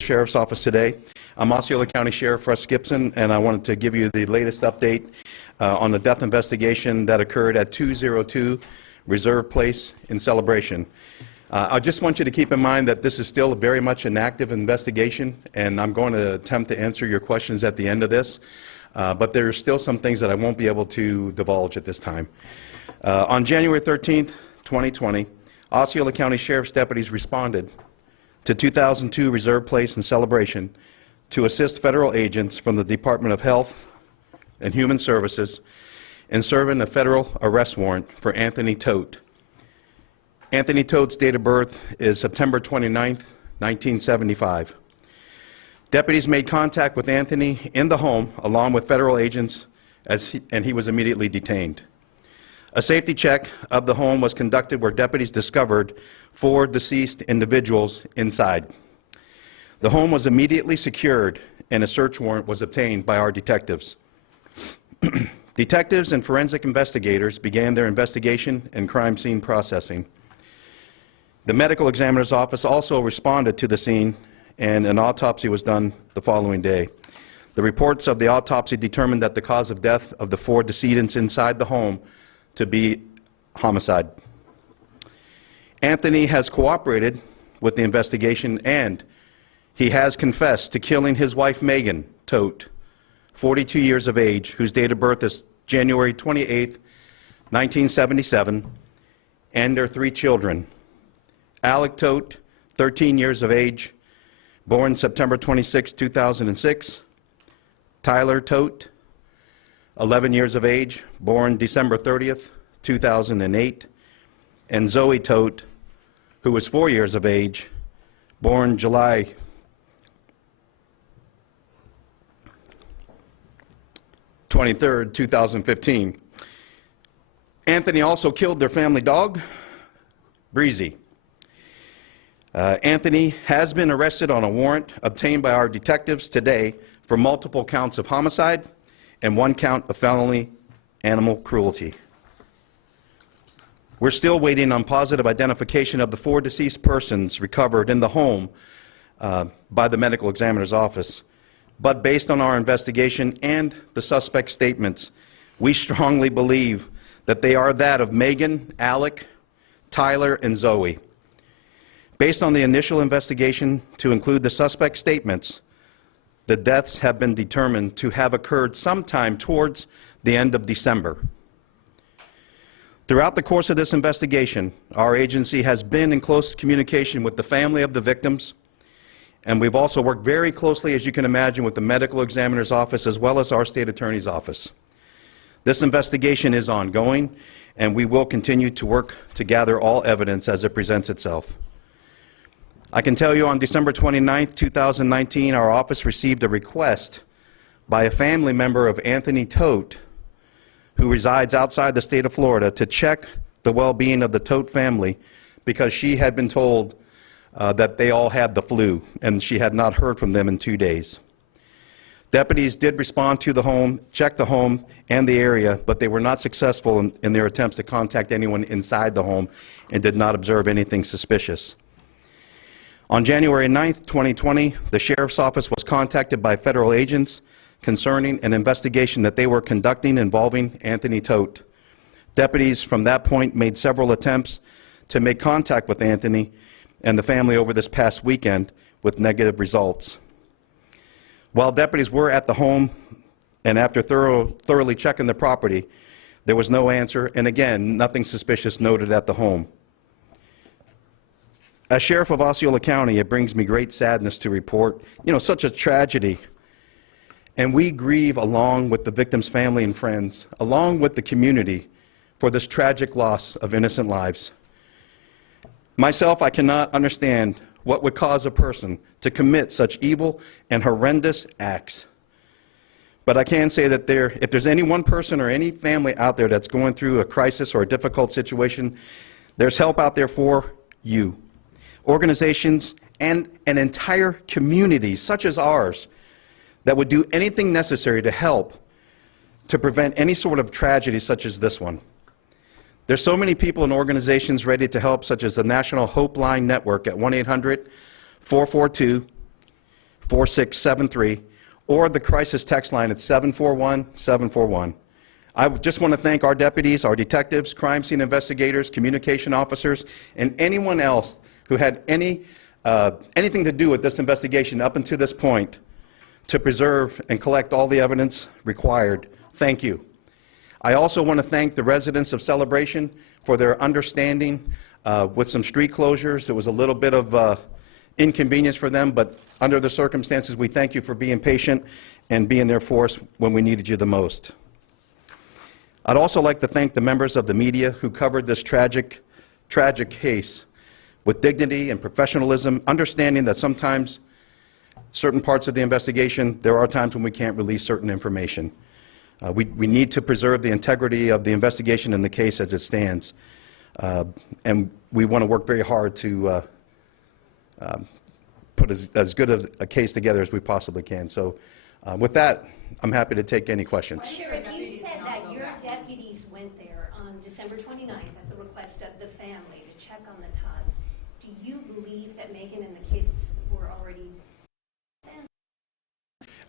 Sheriff's Office today. I'm Osceola County Sheriff Russ Gibson, and I wanted to give you the latest update on the death investigation that occurred at 202 Reserve Place in Celebration. I just want you to keep in mind that this is still very much an active investigation, and I'm going to attempt to answer your questions at the end of this, but there are still some things that I won't be able to divulge at this time. On January 13th, 2020, Osceola County Sheriff's deputies responded to 2002 Reserve Place in Celebration to assist federal agents from the Department of Health and Human Services in serving a federal arrest warrant for Anthony Todt. Anthony Todt's date of birth is September 29th, 1975. Deputies made contact with Anthony in the home along with federal agents and he was immediately detained. A safety check of the home was conducted where deputies discovered 4 deceased individuals inside. The home was immediately secured and a search warrant was obtained by our detectives. Detectives and forensic investigators began their investigation and crime scene processing. The medical examiner's office also responded to the scene and an autopsy was done the following day. The reports of the autopsy determined that the cause of death of the 4 decedents inside the home to be homicide. Anthony has cooperated with the investigation and he has confessed to killing his wife Megan Todt, 42 years of age, whose date of birth is January 28, 1977, and their 3 children. Alec Todt, 13 years of age, born September 26, 2006. Tyler Todt, 11 years of age, born December 30th, 2008. And Zoe Todt, who was 4 years of age, born July 23rd, 2015. Anthony also killed their family dog, Breezy. Anthony has been arrested on a warrant obtained by our detectives today for multiple counts of homicide and 1 count of felony animal cruelty. We're still waiting on positive identification of the 4 deceased persons recovered in the home by the medical examiner's office. But based on our investigation and the suspect's statements, we strongly believe that they are that of Megan, Alec, Tyler, and Zoe. Based on the initial investigation to include the suspect's statements, the deaths have been determined to have occurred sometime towards the end of December. Throughout the course of this investigation, our agency has been in close communication with the family of the victims, and we've also worked very closely, as you can imagine, with the medical examiner's office as well as our state attorney's office. This investigation is ongoing, and we will continue to work to gather all evidence as it presents itself. I can tell you on December 29, 2019, our office received a request by a family member of Anthony Todt, who resides outside the state of Florida, to check the well-being of the Todt family because she had been told that they all had the flu and she had not heard from them in 2 days. Deputies did respond to the home, check the home and the area, but they were not successful in their attempts to contact anyone inside the home and did not observe anything suspicious. On January 9, 2020, the Sheriff's Office was contacted by federal agents concerning an investigation that they were conducting involving Anthony Todt. Deputies from that point made several attempts to make contact with Anthony and the family over this past weekend with negative results. While deputies were at the home and after thoroughly checking the property, there was no answer and again, nothing suspicious noted at the home. As Sheriff of Osceola County, it brings me great sadness to report, such a tragedy. And we grieve along with the victim's family and friends, along with the community, for this tragic loss of innocent lives. Myself, I cannot understand what would cause a person to commit such evil and horrendous acts. But I can say that if there's any one person or any family out there that's going through a crisis or a difficult situation, there's help out there for you. Organizations and an entire community such as ours that would do anything necessary to help to prevent any sort of tragedy such as this one. There's so many people and organizations ready to help, such as the National Hope Line Network at 1-800-442 4673, or the crisis text line at 741-741. I just want to thank our deputies, our detectives, crime scene investigators, communication officers, and anyone else who had anything to do with this investigation up until this point to preserve and collect all the evidence required. Thank you. I also want to thank the residents of Celebration for their understanding with some street closures. It was a little bit of inconvenience for them, but under the circumstances, we thank you for being patient and being there for us when we needed you the most. I'd also like to thank the members of the media who covered this tragic case with dignity and professionalism, understanding that sometimes certain parts of the investigation, there are times when we can't release certain information. We need to preserve the integrity of the investigation and the case as it stands. And we want to work very hard to put as good a case together as we possibly can. So with that, I'm happy to take any questions. Sheriff, you said that your deputies went there on December 29th at the request of the family to check on the Tods. Do you believe that Megan and the kids were already there?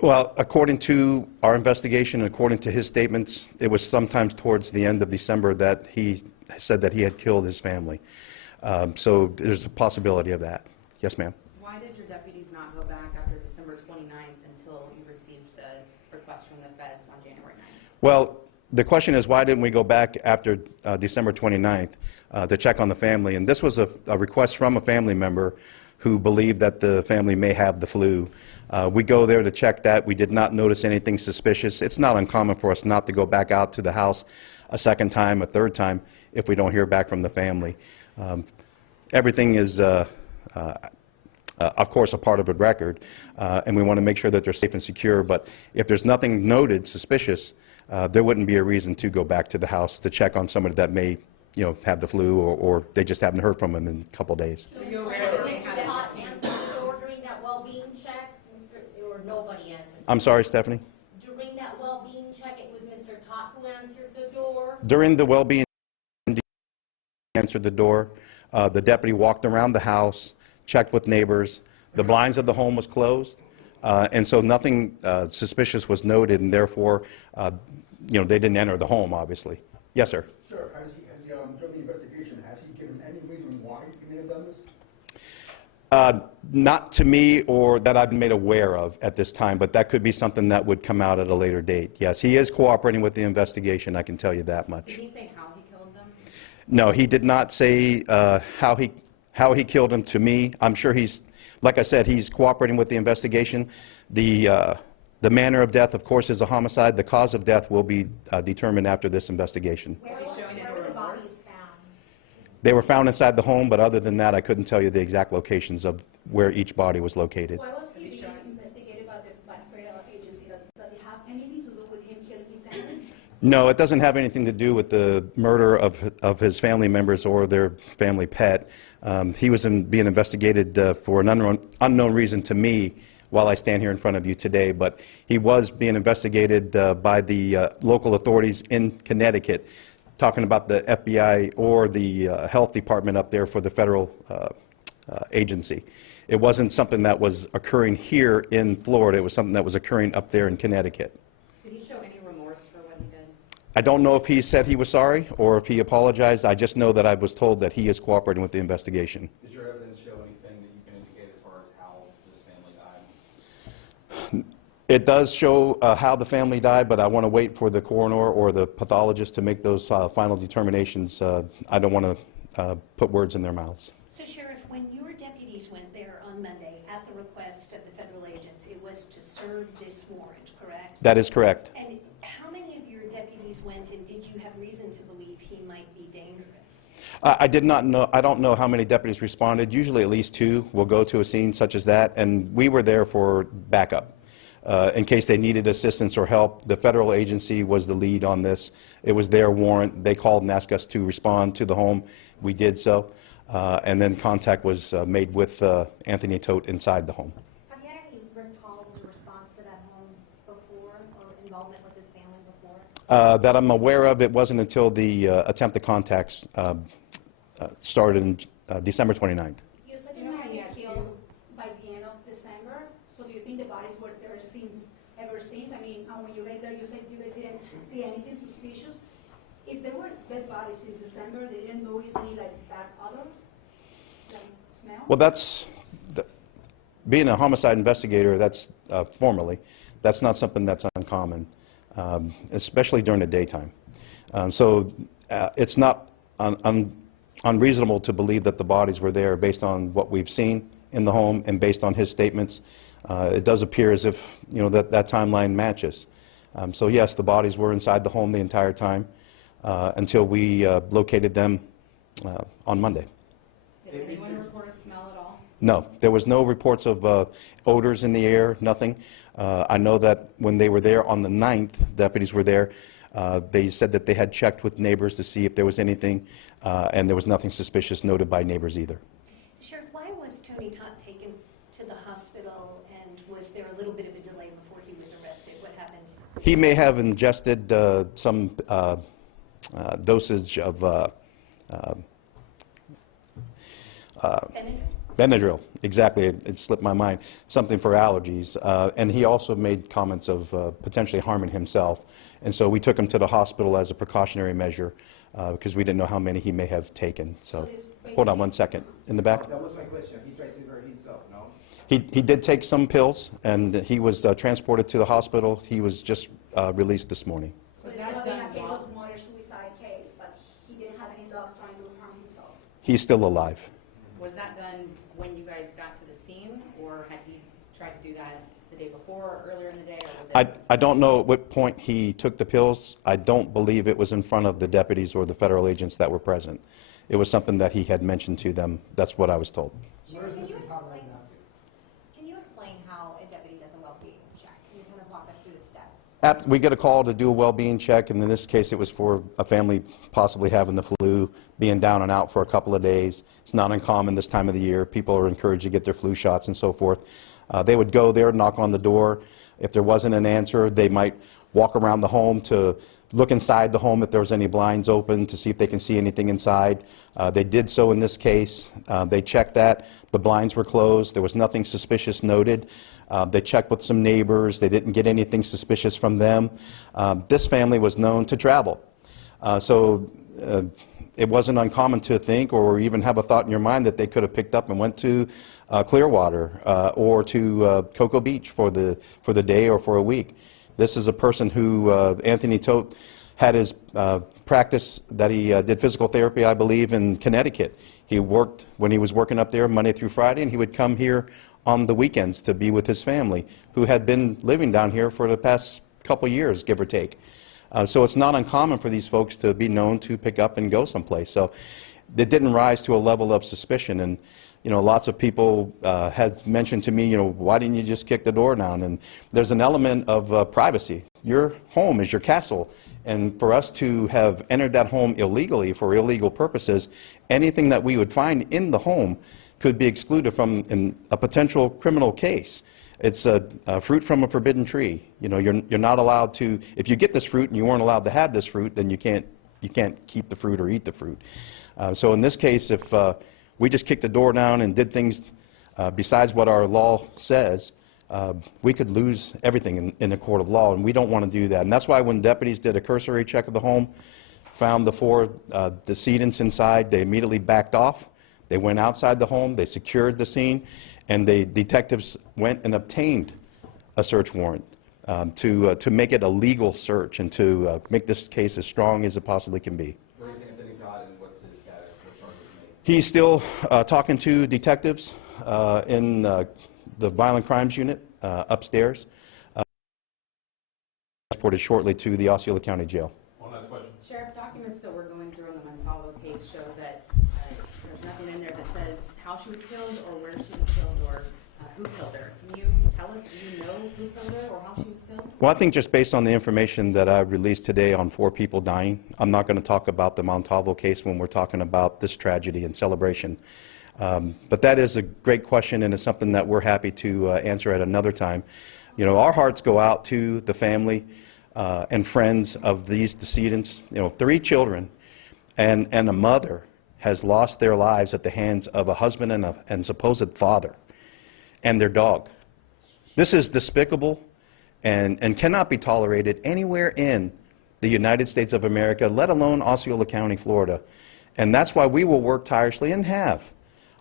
Well, according to our investigation, according to his statements, it was sometimes towards the end of December that he said that he had killed his family. So there's a possibility of that. Yes, ma'am. Why did your deputies not go back after December 29th until you received the request from the feds on January 9th? Well, the question is, why didn't we go back after December 29th to check on the family? And this was a request from a family member who believed that the family may have the flu. We go there to check that. We did not notice anything suspicious. It's not uncommon for us not to go back out to the house a second time, a third time, if we don't hear back from the family. Everything is, of course, a part of a record, and we want to make sure that they're safe and secure. But if there's nothing noted suspicious, there wouldn't be a reason to go back to the house to check on somebody that may, have the flu, or they just haven't heard from them in a couple days. So Mr. Todd answered the door during that well-being check, or nobody answered? I'm sorry, Stephanie? During that well-being check, it was Mr. Todd who answered the door? During the well-being, answered the door. The deputy walked around the house, checked with neighbors. The blinds of the home was closed, and so nothing suspicious was noted, and therefore, they didn't enter the home, obviously. Yes, sir. Sir, has he during the investigation, has he given any reason why he may have done this? Not to me, or that I've been made aware of at this time, but that could be something that would come out at a later date. Yes, he is cooperating with the investigation, I can tell you that much. Did he say how he killed them? No, he did not say how he killed him to me. I'm sure like I said, he's cooperating with the investigation. The manner of death, of course, is a homicide. The cause of death will be determined after this investigation. Where were the bodies found? They were found inside the home, but other than that, I couldn't tell you the exact locations of where each body was located. Why was he being investigated by the federal agency? Does it have anything to do with him killing his family? No, it doesn't have anything to do with the murder of his family members or their family pet. He was being investigated for an unknown reason to me while I stand here in front of you today, but he was being investigated by the local authorities in Connecticut, talking about the FBI or the health department up there for the federal agency. It wasn't something that was occurring here in Florida. It was something that was occurring up there in Connecticut. Did he show any remorse for what he did? I don't know if he said he was sorry or if he apologized. I just know that I was told that he is cooperating with the investigation. Does your evidence show anything that you can indicate as far as how this family died? It does show how the family died, but I want to wait for the coroner or the pathologist to make those final determinations. I don't want to put words in their mouths. So, Sheriff, when your deputies went there on Monday at the request of the federal agency, it was to serve this warrant, correct? That is correct. And how many of your deputies went, and did you have reason to believe he might be dangerous? I did not know. I don't know how many deputies responded. Usually at least 2 will go to a scene such as that, and we were there for backup. In case they needed assistance or help. The federal agency was the lead on this. It was their warrant. They called and asked us to respond to the home. We did so, and then contact was made with Anthony Todt inside the home. Have you had any calls in response to that home before, or involvement with his family before? That I'm aware of, it wasn't until the attempted contacts started in December 29th. You said you had him killed by the end of December, so So do you think the bodies were there ever since? I mean, when you guys there, you said you guys didn't see anything suspicious. If there were dead bodies since December, they didn't notice any like bad odor, like smell? Well, being a homicide investigator, that's formally, that's not something that's uncommon, especially during the daytime. It's not unreasonable to believe that the bodies were there based on what we've seen in the home and based on his statements. It does appear as if that timeline matches. So yes, the bodies were inside the home the entire time until we located them on Monday. Did anyone report a smell at all? No, there was no reports of odors in the air, nothing. I know that when they were there on the 9th, deputies were there, they said that they had checked with neighbors to see if there was anything, and there was nothing suspicious noted by neighbors either. Sheriff, why was Tony Todd taken to the hospital, and was there a little bit of a delay before he was arrested? What happened? He may have ingested some dosage of Benadryl? Benadryl, exactly. It slipped my mind. Something for allergies. And he also made comments of potentially harming himself. And so we took him to the hospital as a precautionary measure because we didn't know how many he may have taken. So, hold on one second. In the back? That was my question. He tried to hurt himself, no? He did take some pills, and he was transported to the hospital. He was just released this morning. So it's not been a case of murder-suicide case, but he didn't have any dog trying to harm himself. He's still alive. Was that done when you guys got to the scene, or had he tried to do that the day before or earlier in the day? Or was it I don't know at what point he took the pills. I don't believe it was in front of the deputies or the federal agents that were present. It was something that he had mentioned to them. That's what I was told. Can you explain how a deputy does a well-being check? Can you kind of walk us through the steps? We get a call to do a well-being check, and in this case it was for a family possibly having the flu, being down and out for a couple of days. It's not uncommon this time of the year. People are encouraged to get their flu shots and so forth. They would go there, knock on the door. If there wasn't an answer, they might walk around the home to look inside the home if there was any blinds open to see if they can see anything inside. They did so in this case. They checked that. The blinds were closed. There was nothing suspicious noted. They checked with some neighbors. They didn't get anything suspicious from them. This family was known to travel. It wasn't uncommon to think or even have a thought in your mind that they could have picked up and went to Clearwater or to Cocoa Beach for the day or for a week. This is a person who, Anthony Todt, had his practice that he did physical therapy, I believe, in Connecticut. He worked, when he was working up there, Monday through Friday, and he would come here on the weekends to be with his family, who had been living down here for the past couple years, give or take. So it's not uncommon for these folks to be known to pick up and go someplace. So it didn't rise to a level of suspicion. And lots of people had mentioned to me, why didn't you just kick the door down? And there's an element of privacy. Your home is your castle. And for us to have entered that home illegally for illegal purposes, anything that we would find in the home could be excluded from a potential criminal case. It's a fruit from a forbidden tree. You're not allowed to, if you get this fruit and you weren't allowed to have this fruit, then you can't keep the fruit or eat the fruit. So in this case, if we just kicked the door down and did things besides what our law says, we could lose everything in a court of law, and we don't want to do that. And that's why when deputies did a cursory check of the home, found the 4 decedents inside, they immediately backed off. They went outside the home, they secured the scene, and the detectives went and obtained a search warrant to make it a legal search and to make this case as strong as it possibly can be. Where is Anthony Todd and what's his status? What charges made? He's still talking to detectives in the Violent Crimes Unit upstairs. Transported shortly to the Osceola County Jail. One last question. Sheriff, documents that we're going through on the Montalvo case show that there's nothing in there that says how she was killed or where she was killed or who killed her. Can you tell us, do you know who killed her or how she was killed? Well, I think just based on the information that I released today on 4 people dying, I'm not going to talk about the Montalvo case when we're talking about this tragedy and celebration. But that is a great question, and it's something that we're happy to answer at another time. Our hearts go out to the family and friends of these decedents. 3 children and a mother has lost their lives at the hands of a husband and supposed father and their dog. This is despicable and cannot be tolerated anywhere in the United States of America, let alone Osceola County, Florida. And that's why we will work tirelessly and have.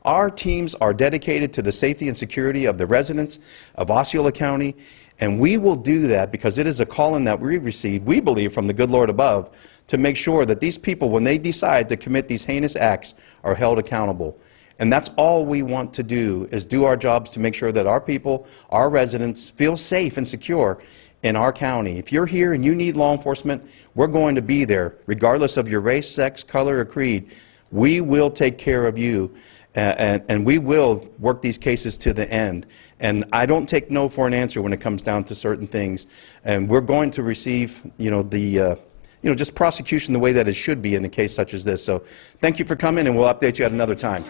Our teams are dedicated to the safety and security of the residents of Osceola County, and we will do that because it is a calling that we receive, we believe, from the good Lord above, to make sure that these people, when they decide to commit these heinous acts, are held accountable. And that's all we want to do, is do our jobs to make sure that our people, our residents, feel safe and secure in our county. If you're here and you need law enforcement, we're going to be there, regardless of your race, sex, color, or creed. We will take care of you, and we will work these cases to the end. And I don't take no for an answer when it comes down to certain things. And we're going to receive, just prosecution the way that it should be in a case such as this. So thank you for coming, and we'll update you at another time.